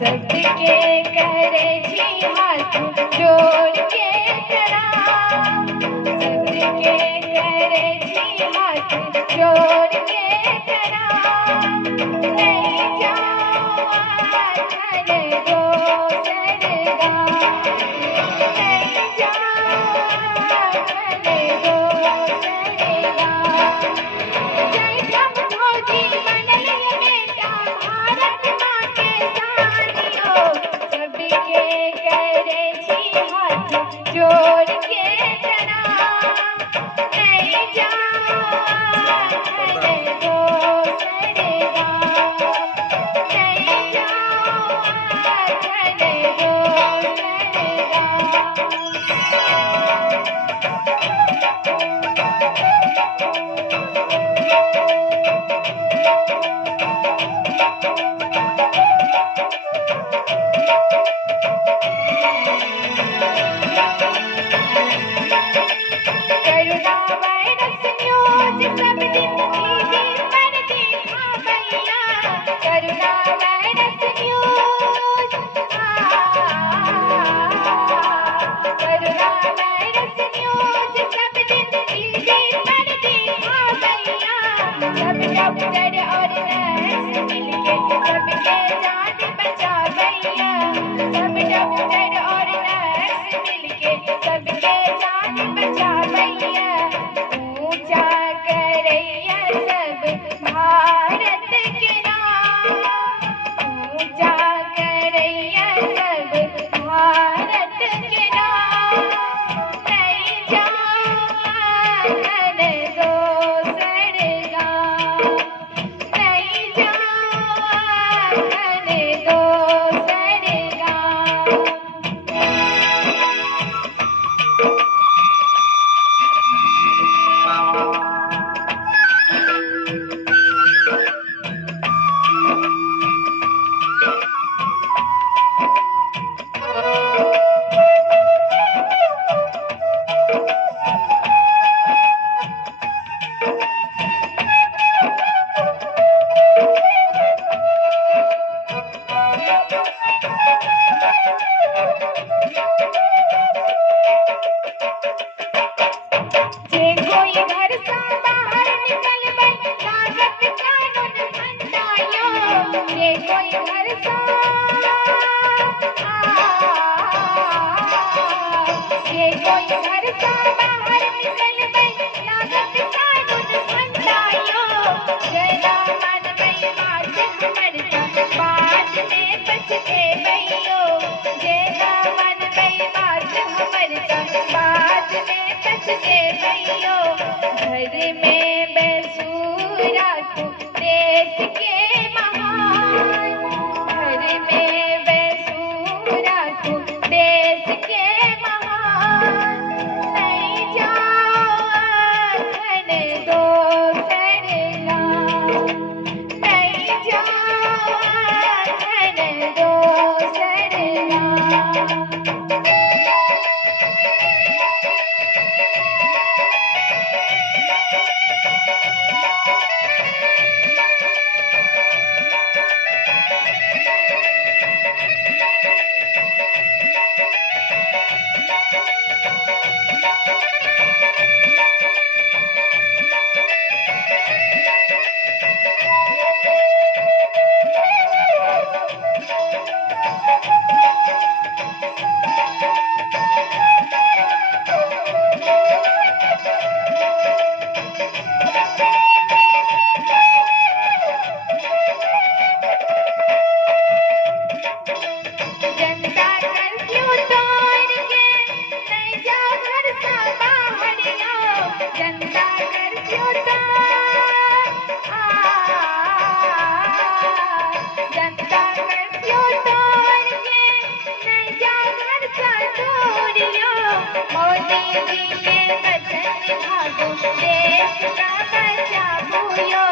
सबके करे छी हाथ जोड़ के प्रणाम, सबके करे छी हाथ जोड़ के प्रणाम। नहीं जाओ आंगन दोसर गाम, नहीं जाओ आंगन दोसर गाम। जय हम भौजी बनल बेटा भारत माँ के सानियो, सबके करे छी हाथ जोड़ के प्रणाम। नहीं जाओ आंगन दोसर गाम, नहीं जाओ आंगन दोसर करुणा वायरस न्यूज सब दिन टीवी पर दिखावैया, करुणा वायरस न्यूज, करुणा वायरस न्यूज सब दिन टीवी पर दिखावैया। सब डॉक्टर और नर्स मिलके सबके जान बचावैया, सब डॉक्टर और नर्स मिलके सबके जान बचावैया। ऊंचा करैया सब भारत के नाम, ऊंचा करैया सब भारत के नाम। नहीं जाओ आंगन दोसर गाम, नहीं जाओ आंगन दोसर गाम। जे कोई घर से बाहर निकलबै लागत कानून फंदायो, जे कोई घर से जे कोई घर से बाहर निकलबै लागत कानून फंदायो। जेना मानबै बात हमर त बाद में पछतेबैयो, जेना मानबै बात हमर त बाद में पछतेबैयो। घर में बैसूरा तू देश के महान, घर में बैसूरा तू देश के महान। नहीं जाओ आंगन दोसर गाम, नहीं जाओ आंगन दोसर गाम। जनता कर्फ्यू तोड़ के नहीं जाओ घर से बाहर आओ, जनता कर्फ्यू जनता कर्फ्यू तोड़ के नहीं जाओ घर से दूर आओ। मोदी जी के वचन भागो देश का बचाओ यो,